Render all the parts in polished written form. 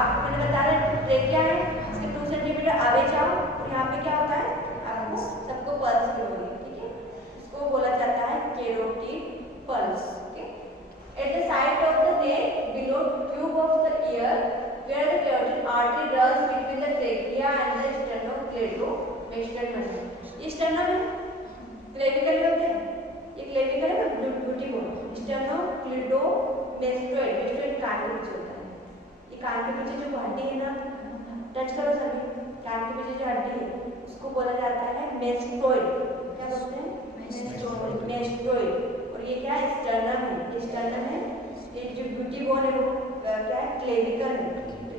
आपको मैंने बताया ट्रेकिया है, इसके 2 सेंटीमीटर आगे जाओ और यहाँ पे क्या होता है आपको सबको पल्स फील होगी, ठीक है। इसको बोला जाता है carotid pulse. Okay, at the side of the neck below tube of the year where the carotid artery runs between the trachea and the sternocleidomastoid muscle। ये sternum है, क्लेविकल होते हैं, ये क्लेविकल है ग्लूटी बोन, sternocleidomastoid mastoid कान के पीछे होता है। ये कान के पीछे जो हड्डी है ना, टच करो सभी, कान के पीछे जो हड्डी है उसको बोला जाता है मेस्टोइड। क्या बोलते हैं? मेस्टोइड। और ये क्या है? स्टर्नम है, ये स्टर्नम है। ये जो ग्लूटी बोन है वो क्या है? क्लेविकल है।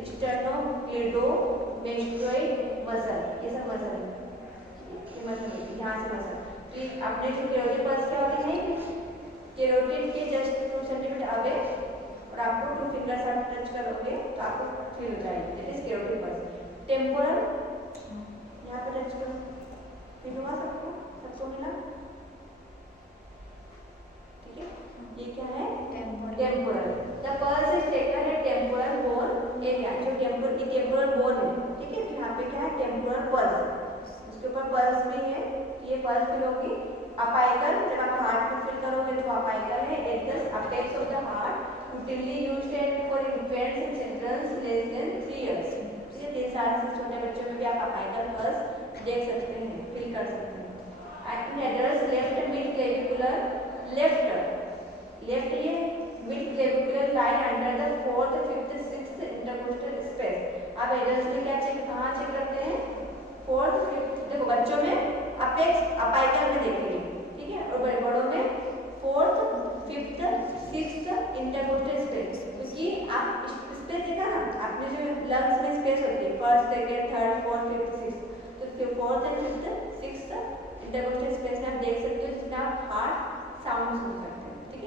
स्टर्नोक्लेडोमेस्टोइड मसल, ये सब मसल है, ये मसल है, यहाँ से मसल। तो आपने जो कैरोटिड पल्स क्या होती है, कैरोटिड के जस्ट 2 सेंटीमीटर अवे और आपको 2 फिंगर से टच करोगे तो आपको फील हो जाएगी, that is carotid pulse. Temporal, यहाँ पे टच करो, फील हुआ सबको? सबको मिला? ठीक है, ये क्या है? Temporal. The pulse is taken at temporal bone area, जो टेम्पोरल बोन है, ठीक है। यहाँ पे क्या है? टेम्पोरल पल्स, उसके ऊपर पल्स नहीं है, ये पल्स फील होगी। अपाइकल, जब आप हार्ट में फील करोगे तो अपाइकल है at the apex of the heart, usually used for infants and children less than 3 years. ये 3 साल से छोटे बच्चों में भी आप अपाइकल पल्स देख सकते हैं, फील कर सकते हैं। In adults left mid clavicular, left ये mid clavicular line under the 4th, 5th, 6th intercostal space. आप एडल्ट्स में क्या चेक, कहाँ चेक करते हैं? 4th, 5th, देखो बच्चों में अपेक्स अपाइकल में देखेंगे, ठीक है, और बड़ों में 4th, 5th, 6th intercostal space. क्योंकि आप स्पेस देखा ना, आपने जो लंग्स में स्पेस होती है, 1st, 2nd, 3rd, 4th, 5th, 6th, तो 4th and 5th, 6th intercostal space में आप देख सकते हो जिसमें आप हार्ट साउंड सुन सकते हैं।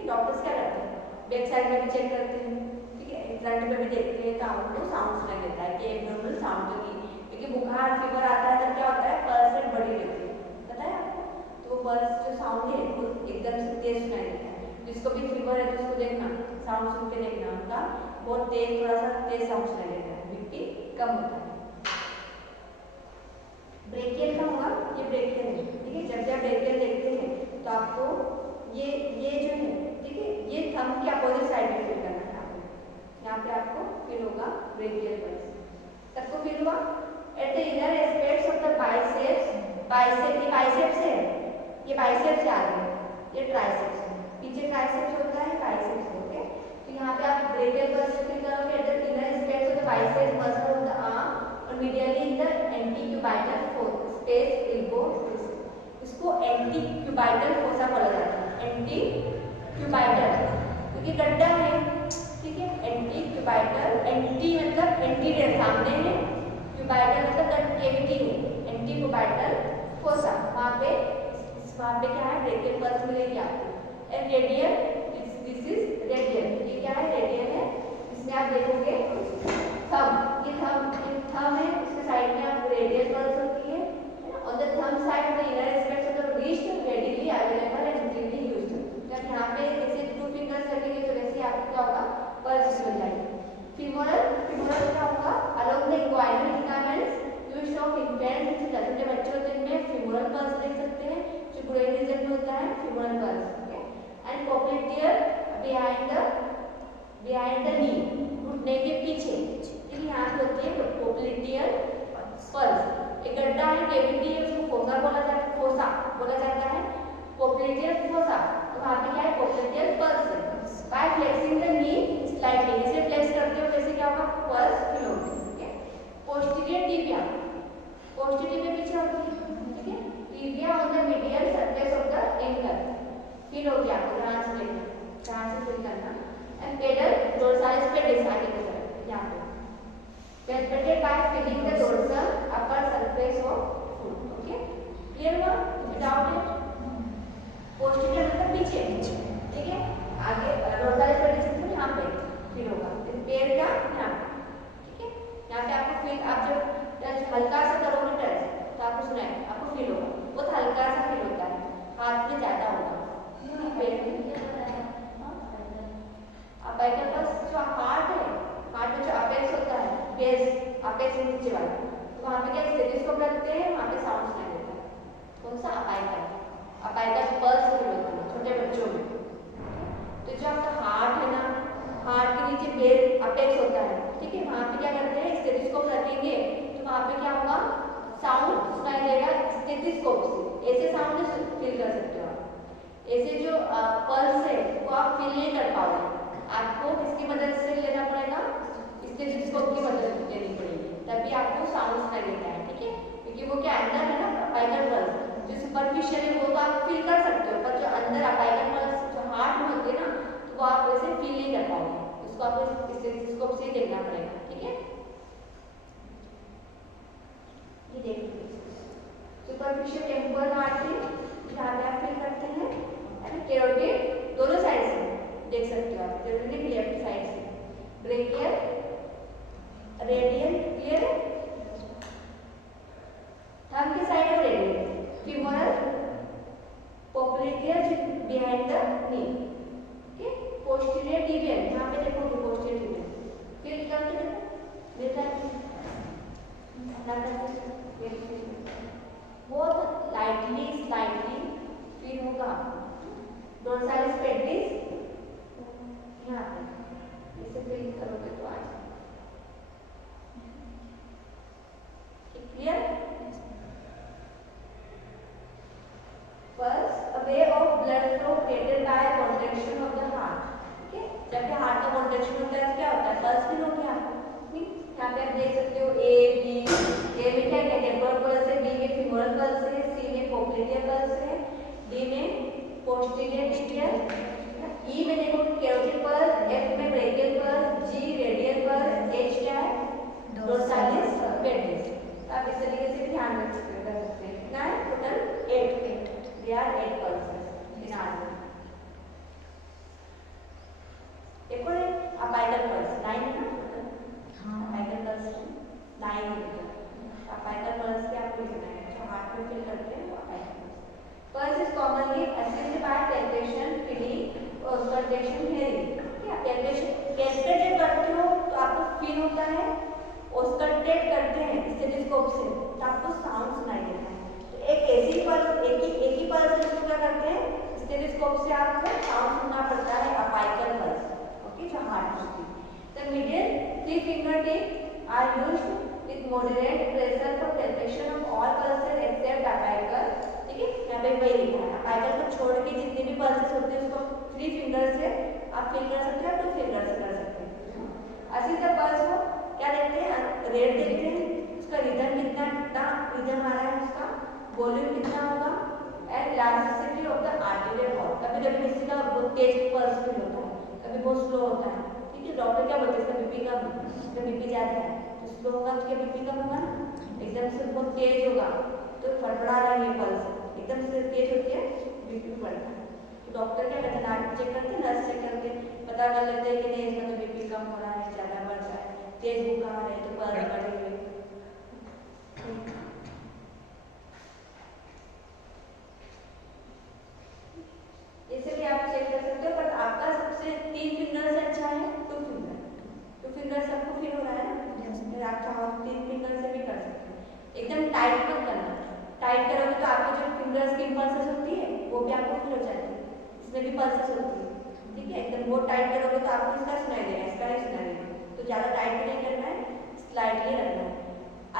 डॉक्टर्स क्या करते हैं? बैक साइड में भी चेक करते हैं, ठीक है, फ्रंट में भी देखते हैं तो आपको साउंड सुनाई देता है कि एब्नॉर्मल साउंड तो नहीं, क्योंकि बुखार फीवर आता है तब क्या होता है? पल्स रेट बढ़ी रहती है, पता है आपको? तो वो पल्स जो साउंड है वो एकदम से तेज सुनाई देता है। जिसको भी फीवर है तो उसको देखना, साउंड सुन के देखना, उनका बहुत तेज, थोड़ा सा तेज साउंड सुनाई देता है, बीपी कम होता है। ब्रेकियल का होगा, ये ब्रेकियल है, ठीक है। जब आप ब्रेकियल देखते हैं तो आपको ये जो है, ठीक है, ये थंब के अपोजिट साइड में फील करना है आपको। यहाँ पे आपको फील होगा ब्रेकियल पल्स। सबको फील हुआ? Eight the inner aspects of the biceps, bicep, ये बाइसेप्स है, ये बाइसेप्स आ गए, ये ट्राइसेप्स है, पीछे ट्राइसेप्स होता है, बाइसेप्स, ओके। तो यहाँ पे आप ब्रेकियल पल्स फील करोगे at the inner aspects of the biceps muscle of the arm और medially in the antecubital space elbow. इसको एंटीक्यूबाइटल फोसा बोला जाता है, एंटीक्यूबाइटल, क्योंकि गड्ढा है, ठीक है। एंटीक्यूबाइटल, एंटी मतलब एंटीरियर सामने है, क्यूबाइटल मतलब कैविटी है, एंटीक्यूबाइटल फोसा, वहाँ पे क्या है? ब्रेकियल पल्स मिलेगी आपको। And radial, this is radial, ये क्या है? रेडियल है। इसमें आप देखोगे थंब, ये थंब है, उसके साइड में आपको रेडियल पल्स होती है। On the thumb side, the inner aspects of the wrist readily available and routinely used। जब यहाँ पे जैसे 2 फिंगर्स लगेंगे तो वैसे आपको क्या होगा? पल्स मिल जाएगी। femoral क्या होगा? along the inguinal ligaments used of infants, छोटे बच्चे होते हैं इनमें femoral pulse देख सकते हैं, जो groin region में होता है femoral pulse, okay। and popliteal behind the knee, घुटने के पीछे, ठीक है, यहाँ पे होती है popliteal pulse। एक गड्ढा है, कैविटी है, उसको फोसा बोला जाता है, पोप्लिटियल फोसा। तो वहाँ पे क्या है? Popliteal pulse. By flexing the knee slightly, जैसे फ्लेक्स करते हो वैसे क्या होगा? पल्स फील होगी, ठीक है। पोस्टीरियर टिबिया पीछे होती है, ठीक है। Tibia on the medial surface of the ankle, feel होगी आपको, ध्यान से देखना, ध्यान से फील करना। एंड पेडल डोर्सालिस पेडिस, आगे की तरफ यहाँ पे penetrated by feeling the dorsal upper surface of foot, okay। clear हुआ? डाउट है? posterior मतलब पीछे, ठीक है, आगे डोर्सालिस पेडिस मतलब यहाँ पे फील होगा, पैर का यहाँ पे, ठीक है। यहाँ पे आपको फील, आप जब टच हल्का सा करोगे टच तो आपको सुनाए, आपको फील होगा, बहुत हल्का सा फील होता है, हाथ में ज्यादा होगा, पैर में। अब जो हार्ट में जो अपेक्स होता है नीचे वाला, तो वहाँ पे क्या स्टेथोस्कोप रखते हैं, वहाँ पे साउंड सुनाई देता है। कौन सा? अपाइकल। अपाइकल पल्स फील होती है छोटे बच्चों में। तो जो आपका हार्ट है ना, हार्ट के नीचे बेस अपेक्स होता है, ठीक है, वहाँ पे क्या करते हैं स्टेथोस्कोप रखेंगे तो वहाँ पे क्या होगा, साउंड सुनाई देगा स्टेथोस्कोप से। ऐसे साउंड फील कर सकते हो आप। ऐसे जो पल्स है वो आप फील नहीं कर पाओगे, आपको किसकी मदद से लेना पड़ेगा, स्टेथोस्कोप की मदद लेनी पड़ेगी, तभी आपको साउंड सुनाई देता है, ठीक है। क्योंकि वो क्या अंदर है ना अपाइकल पल्स, जो सुपरफिशियल है वो तो आप फील कर सकते हो, पर जो अंदर अपाइकल पल्स जो हार्ट में होती है ना, तो वो आप वैसे फील नहीं कर पाओगे, उसको आपको स्टेथोस्कोप से ही देखना पड़ेगा, ठीक है। ये देखिए सुपरफिशियल टेम्पोरल आर्टरी जहाँ पे आप फील करते हैं, कैरोटिड दोनों साइड से देख सकते हो आप, कैरोटिड लेफ्ट साइड से, ब्रेकियल रेडियल क्लियर है, थंब के साइड और radial, femoral popliteal behind the knee, okay, posterior tibial यहाँ पे देखोगे पोस्टीरियर टिबियल फील करते देखो मिलता है बहुत लाइटली स्लाइटली फील होगा। डोर्सालिस पेडिस यहाँ पे इसे फील करोगे तो आज clear. Pulse, a way of blood flow created by contraction of the heart, ठीक है। जब भी हार्ट का कॉन्ट्रैक्शन होता है क्या होता है, पल्स फील होती है आपको, ठीक। यहाँ पे आप देख सकते हो ए बी, ए में क्या क्या टेम्पोरल पल्स है, बी में फीमोरल पल्स है, सी में पोप्लिटियर पल्स है, डी में पोस्टीरियर टिबियल, ई में देखो कैरोटिड पल्स, एफ में ब्रेकियल पल्स, जी रेडियल पल्स, एच क्या है डोर्सालिस पेडिस। आप इस तरीके से ध्यान रख सकते हैं। कितना है total 8 There are 8 pulses in our body. एक और अपाइकल पल्स 9 है ना, अपाइकल पल्स 9 है। अपाइकल पल्स के आपको लिखना है जो हार्ट में फील करते हैं वो apical pulse is commonly assisted by palpation, feeling और ऑस्कल्टेशन, हियरिंग। क्या पैल्पेशन कैसे जब करते हो तो आपको फील होता है, ऑस्कल्टेट करते हैं स्टेथोस्कोप से तो आपको साउंड सुनाई देता है। एक ऐसी पल्स एक ही पल्स जिसको क्या करते हैं स्टेथोस्कोप से आपको साउंड सुनना पड़ता है अपाइकल पल्स, ओके, जो हार्ट होती है। The middle 3 finger tip are used with moderate pressure for palpation of all pulses except apical, ठीक है। यहाँ पे वही लिखा है अपाइकल को छोड़ के जितने भी पल्सेस होते हैं उसको 3 फिंगर से आप फील कर सकते हो, 2 फिंगर से कर सकते हैं। असी द पल्स को क्या देखते हैं, रेट देखते हैं, उसका रिदम कितना रिदम आ रहा है, उसका वॉल्यूम कितना होगा, and elasticity of the arterial wall. कभी कभी किसी का बहुत तेज पल्स फील होता है, कभी बहुत स्लो होता है, ठीक है। डॉक्टर क्या बोलते हैं इसका बीपी कम है, इसका बीपी ज़्यादा है तो स्लो होगा, उसका बीपी कम होगा ना, एकदम से बहुत तेज होगा तो फड़फड़ा रही है पल्स, एकदम से तेज होती है बीपी भी बढ़ता है। तो डॉक्टर क्या करते हैं, नाक चेक करते हैं, नर्स चेक करके पता कर लेते हैं कि नहीं इसका तो बीपी कम हो रहा है, ज़्यादा बढ़ रहा है, तेज बुखार है तो पल्स बढ़े हुए। इसे भी आप चेक कर सकते हो, पर आपका सबसे 3 फिंगर से अच्छा है 2 फिंगर सबको फील हो रहा है ना, फिर आप चाहो 3 फिंगर से भी कर सकते हो। एकदम टाइट मत करना, टाइट करोगे तो आपको जो फिंगर्स की पल्सेस होती है वो भी आपको फील हो जाती है, इसमें भी पल्सेस होती है, ठीक है। एकदम बहुत टाइट करोगे तो आपको इसका सुनाई देगा, इसका ही सुनाई देगा, तो ज़्यादा टाइट भी नहीं करना है, स्लाइटली रखना है।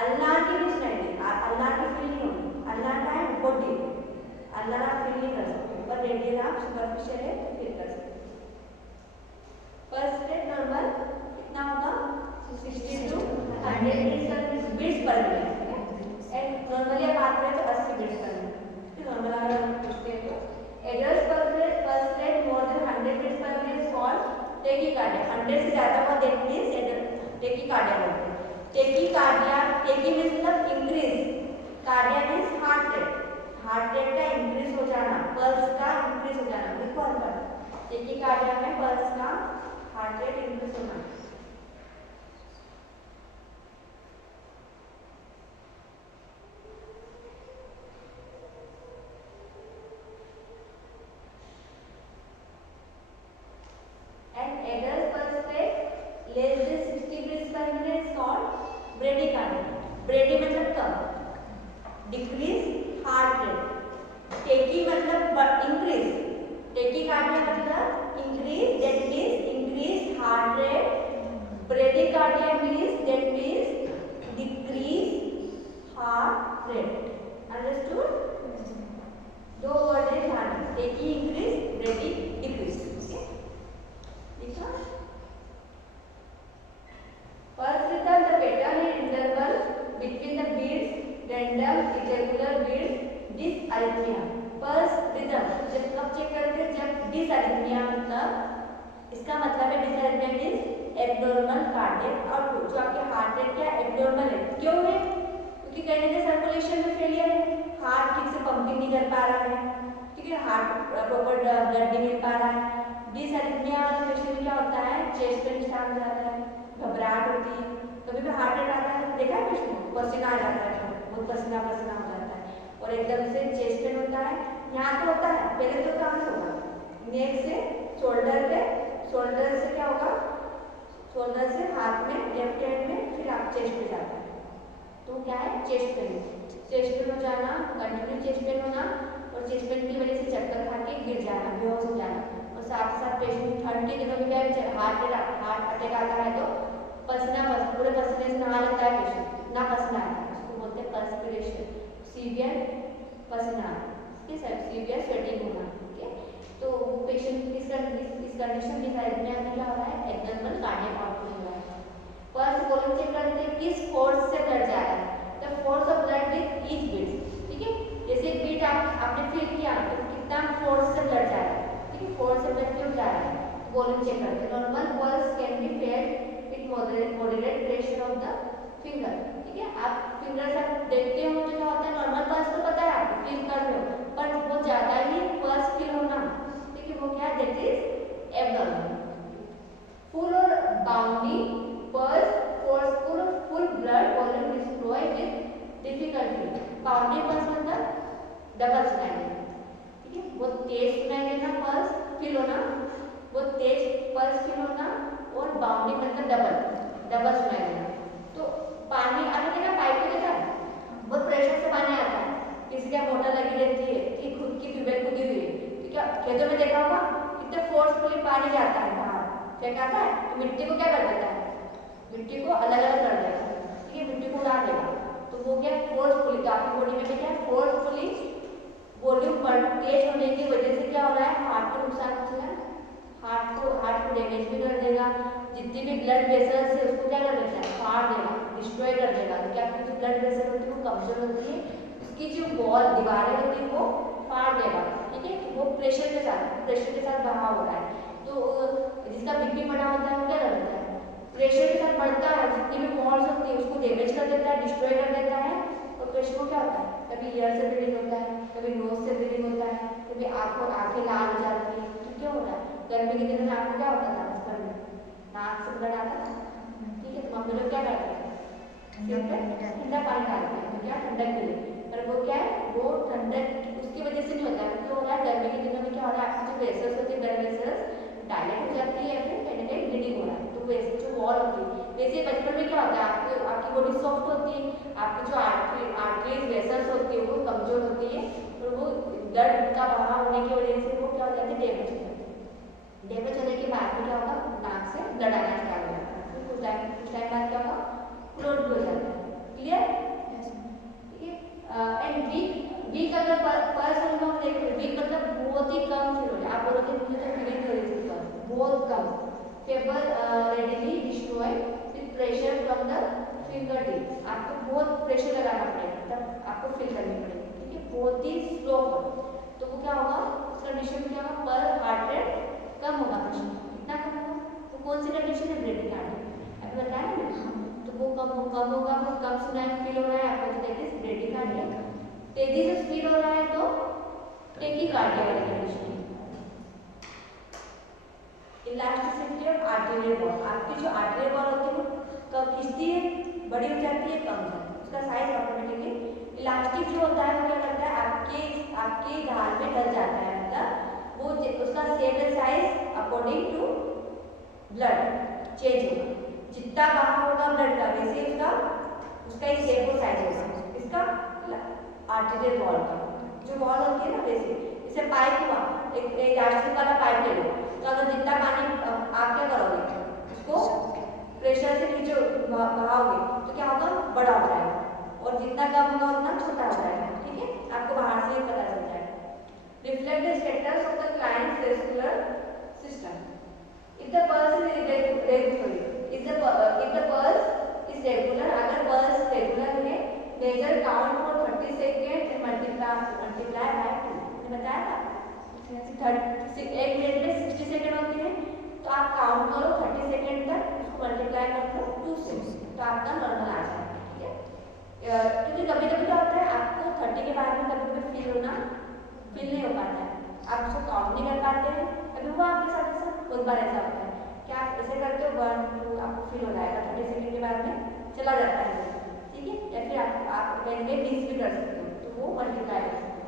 अल्लाह की भी सुनाई देगा, अल्लाह की फील नहीं होगी, अल्लाह का है बहुत डीप, अल्लाह आप फील नहीं कर सकते, पर रेडियल आप सुपरफिशियल है तो फील कर सकते हैं। फर्स्ट रेट नॉर्मल कितना होगा 60 to 100 beats per minute, and normally आप बात करें तो 80 बीट्स पर मिनट, नॉर्मल अगर हम पूछते हैं तो adult first rate more than 100 beats per minute is called tachycardia. 100 से ज़्यादा हुआ दैट मींस टेकीकार्डिया बोलते हैं। टेकीकार्डिया, टेकी मींस मतलब increase, cardia means heart rate का इंक्रीज हो जाना, पल्स का इंक्रीज हो जाना, देखो अंतर टेकीकार्डिया में पल्स का हार्ट रेट इंक्रीज होना। And adult pulse rate less than 60 beats per minute is called bradycardia, cardiac means that means decrease heart rate. Understood? दो वर्ड है ध्यान रखना, एक ही इंक्रीज, रेडी डिक्रीज. ओके, देखा. Pulse rhythm, the pattern and interval between the beats, random, irregular beats, dysarrhythmia. Pulse rhythm जब कब check करते हैं, जब dysarrhythmia मतलब इसका मतलब है dysarrhythmia means abnormal cardiac output, जो आपके हार्ट रेट क्या abnormal है. क्यों है? क्योंकि कहीं ना कहीं सर्कुलेशन में फेलियर है, हार्ट ठीक से पंपिंग नहीं कर पा रहा है, ठीक है, हार्ट प्रॉपर ब्लड नहीं मिल पा रहा है. dysarrhythmia वाले पेशेंट में क्या होता है, चेस्ट पेन स्टार्ट हो जाता है, घबराहट होती है, कभी भी हार्ट रेट आता है तो देखा है पेशेंट को पसीना आ जाता है, बहुत पसीना पसीना हो जाता है, और एकदम से चेस्ट पेन होता है. यहाँ तो होता है, पहले तो कहाँ से होगा, नेक से शोल्डर पे, शोल्डर से क्या होगा, शोल्डर से हाथ में, लेफ्ट हैंड में, फिर आप चेस्ट पे जाता है, तो क्या है चेस्ट पेन. चेस्ट पेन हो जाना, कंटिन्यू चेस्ट पेन होना, और चेस्ट पेन की वजह से चक्कर खा के गिर जाना, बेहोश हो जाना, और साथ साथ पेशेंट ठंड के दिनों में क्या हार्ट अटैक आता है तो पसीना पूरे पसीने से नहा लेता है पेशेंट, ना पसीना आता है, उसको बोलते हैं पर्सपिरेशन, सीवियर पसीना, सीवियर स्वेटिंग होना. ठीक है, तो पेशेंट इस कंडीशन की डिसआर्रhythmia में क्या हो रहा है, एब्नॉर्मल कार्डियक आउटपुट हो रहा है. पल्स वॉल्यूम चेक करते हैं किस फोर्स से ब्लड जा रहा है, the force of blood with each beat. ठीक है, जैसे एक बीट आपने फील किया तो कितना फोर्स से ब्लड जा रहा है, ठीक है, फोर्स से ब्लड क्यों जा रहा है, तो वॉल्यूम चेक करते हैं. Normal pulse can be failed moderate pressure of the finger. ठीक है, आप फिंगर से देखते हो तो क्या होता है, नॉर्मल पल्स तो पता है आपको, फील कर रहे हो, पर वो ज्यादा ही पल्स फील होना, ठीक है, वो क्या है, दैट इज एब्नॉर्मल. फुल और bounding pulse forceful full blood volume destroy with difficulty. Bounding pulse मतलब डबल सुनाई देना, ठीक है, वो तेज सुनाई देना, पल्स फील होना, वो तेज पल्स फील होना, और बाउंडिंग मतलब डबल सुनाई देना. तो पानी आपने देखा, पाइप को देखा, बहुत प्रेशर से पानी आता है, किसी का मोटर लगी रहती है कि खुद की ट्यूबवेल खुदी हुई है, ठीक है, खेतों में देखा होगा कितने फोर्सफुली पानी जाता है बाहर, फेंकाता है तो मिट्टी को क्या कर देता है, मिट्टी को अलग अलग कर देता है, ठीक है, मिट्टी को उड़ा देगा. तो वो क्या फोर्सफुली, तो आपकी बॉडी में भी क्या फोर्सफुली वॉल्यूम तेज होने की वजह से क्या हो रहा है, हार्ट को नुकसान पहुंचेगा, हार्ट को डैमेज भी कर देगा, जितनी भी ब्लड वेसल्स है उसको क्या कर देता है, फाड़ देगा, डिस्ट्रॉय कर देगा. तो क्या आपकी जो ब्लड वेसल होती है वो कमजोर होती है, उसकी जो वॉल दीवारें होती है वो फाड़ देगा. ठीक है, वो प्रेशर के साथ बहा हो रहा है. तो जिसका बीपी बढ़ा होता है वो क्या करता है, प्रेशर के साथ बढ़ता है, जितनी भी वॉल्स होती है उसको डैमेज कर देता है, डिस्ट्रॉय कर देता है. और प्रेशर को क्या होता है, कभी ईयर से ब्लीडिंग होता है, कभी नोज से ब्लीडिंग होता है, कभी आंखें लाल हो जाती है. तो क्या हो रहा है, गर्मी के दिनों में आपको क्या होता था, बचपन में नाक से ब्लड आता था, ठीक है, तो मम्मी लोग क्या करते हैं, ठंडा पानी डालते हैं, तो क्या ठंडक मिले, पर वो क्या है, वो ठंडक उसकी वजह से नहीं होता है. क्यों हो रहा है, गर्मी के दिनों में क्या हो रहा है, आपकी जो वेसल्स होती है, ब्लड वेसल्स डायलेट हो जाती है, फिर कहीं ना कहीं ब्लीडिंग हो रहा है. तो वैसे जो वॉल होती है, वैसे बचपन में क्या होता है, आपकी बॉडी सॉफ्ट होती है, आपकी जो आर्टरीज वेसल्स होती है वो कमजोर होती है, और वो ब्लड का बहाव होने की वजह से वो क्या हो जाती है, डैमेज हो जाती है. डैमेज होने के बाद में क्या होगा, नाक से ब्लड आना स्टार्ट हो जाता है, फिर कुछ टाइम बाद क्या होगा, क्लोट भी हो जाता है. क्लियर? ठीक है. एंड वीक अगर पल्स हम देखें, वीक मतलब बहुत ही कम फील हो रहा है, आप बोलोगे मुझे तो फीलिंग हो रही थी, बहुत कम. Feeble readily destroy with pressure from the finger tip. आपको बहुत प्रेशर लगाना पड़ेगा तब आपको फील करनी पड़ेगी. ठीक है, बहुत ही स्लो. तो वो क्या होगा, उस कंडीशन में क्या होगा, पर हार्ट रेट कम होगा, पेशेंट कितना कम होगा, तो कौन सी कंडीशन है, ब्रेडिकार्डिया, अभी बताया ना. तो वो कम होगा, वो कम सुनाई फील हो रहा है आपको, तो दैट इज ब्रेडिकार्डिया. तेजी से फील हो रहा है तो टेकीकार्डिया वाली condition. Elasticity of arterial wall, आपकी जो आर्टेरियल वॉल होती है वो कब खिंचती है, बड़ी हो जाती है, कम हो जाती है, उसका साइज ऑटोमेटिकली. इलास्टिक जो होता है वो क्या करता है, आपके ढाल में ढल जाता है, मतलब वो उसका shape and size according to blood change होगा. जितना बहाव होगा ब्लड का वैसे उसका ही शेप और साइज होगा. इसका आर्टेरियल वॉल का जो वॉल होती है ना, वैसे जैसे पाइप हुआ, एक इलास्टिक वाला पाइप ले लो, तो अगर जितना पानी आप क्या करोगे, उसको प्रेशर से बहाओगे तो क्या होगा, बड़ा हो जाएगा, और जितना कम होगा उतना छोटा हो जाएगा। ठीक है, आपको बाहर से पता चल जाएगा। Reflect the status of the clients vascular system. If the pulse is regular, अगर पल्स रेगुलर है, measure count for 30 second and multiply by 2। मैंने बताया था 1 मिनट में 60 सेकेंड होते हैं, तो आप काउंट करो 30 सेकेंड तक, उसको मल्टीप्लाई कर दो 2 से, तो आपका नॉर्मल आ जाएगा। ठीक है, क्योंकि कभी कभी क्या होता है, आपको 30 के बाद में कभी कभी फील नहीं हो पाता है, आप उसको काउंट नहीं कर पाते हैं। अभी हुआ आपके साथ ऐसा, बहुत बार ऐसा होता है कि आप ऐसे करते हो 1 2, आपको फील हो जाएगा, 30 सेकेंड के बाद में चला जाता है। ठीक है, या फिर आप पेन में 20 भी कर सकते हो, तो वो मल्टीप्लाई कर सकते हो।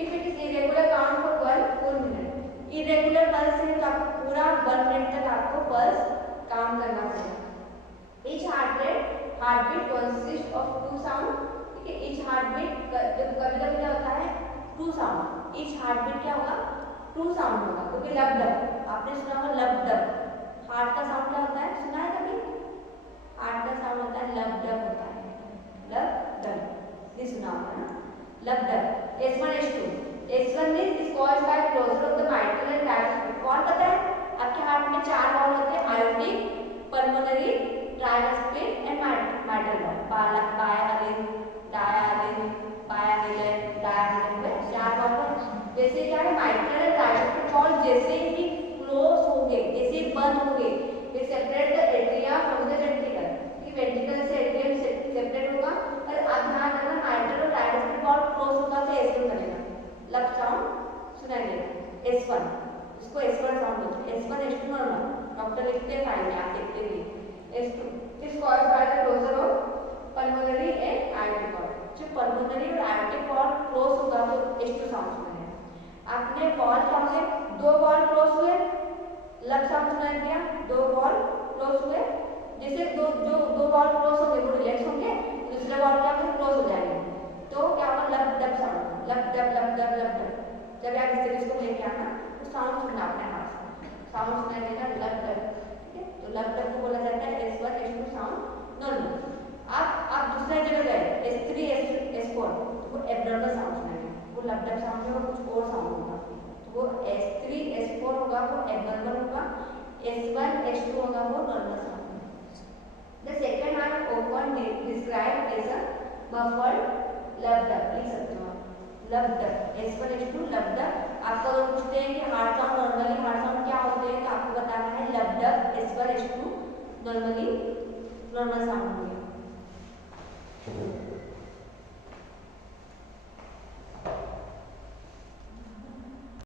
If it is irregular count for 1 full minute, irregular pulse है तो आपको पूरा 1 मिनट तक आपको पल्स काउंट करना पड़ेगा। Each heartbeat consist of 2 sound. ठीक है, ईच हार्टबीट, कभी कभी क्या होता है 2 साउंड, ईच हार्टबीट क्या होगा 2 साउंड होगा, क्योंकि लब डब आपने सुना होगा, लब डब हार्ट का साउंड क्या होता है, सुना है कभी? हार्ट का साउंड होता है लब डब होता है, लब डब, ये सुना होगा ना, लब dub. S1 S2, S1 is caused by closure of the mitral and diaphragm। कौन पता है, आपके हार्ट में 4 वॉल्व होते हैं, aortic, pulmonary, tricuspid and mitral valve, बायालिन, डायालिन, बायालिन, डायालिन में 4 वॉल्व है। जैसे क्या है, माइट्रल एंड ट्राइस्पिड वॉल्व जैसे ही क्लोज होंगे, जैसे ही बंद होंगे, ये separate the atria from the ventricle. कि वेंट्रिकल से एट्रियम सेपरेट होगा, और आप ध्यान रखना माइट्रल और ट्राइस्पिड वॉल्व क्लोज होगा तो S1 बनेगा, लब साउंड सुनाई देगा S1, इसको S1 साउंड बोलते हैं। S1 S2 नॉर्मल, डॉक्टर लिखते हैं फाइल में, आप देखते भी। S2 is caused by the closure of pulmonary and aortic valve. जो पल्मोनरी और आयोटिक वॉल्व क्लोज होगा तो S2 साउंड सुनाएगा। आपने वॉल्व क्या होंगे, 2 वॉल्व क्लोज हुए, लब साउंड सुनाई दिया, 2 वॉल्व क्लोज हुए, जैसे दो वॉल्व क्लोज होंगे वो रिलैक्स होंगे, दूसरे वॉल्व क्या होंगे, क्लोज हो जाएंगे, तो क्या होगा, लब डब साउंड, लब डब लब डब लब डब। जब आप इस तरीके को लेके आना तो साउंड सुनना अपने हाथ से, साउंड सुनाई देगा लब डब। ठीक है, तो लब डब को बोला जाता है S1 S2 साउंड नॉर्मल। आप दूसरे जगह गए S3 S4, तो वो एब्नॉर्मल साउंड सुनाएगा, वो लब डब साउंड में कुछ और साउंड होगा, तो वो S3 S4 होगा वो एब्नॉर्मल होगा, S1 S2 होगा वो normal sound. The second are often described as a muffled लब डब, लिख सकते हो आप लब डब, S1 S2 लब डब। आपको अगर पूछते हैं कि heart sound normally heart sound क्या होते हैं, तो आपको बताना है लब dub S1 S2 normally normal sound होंगे।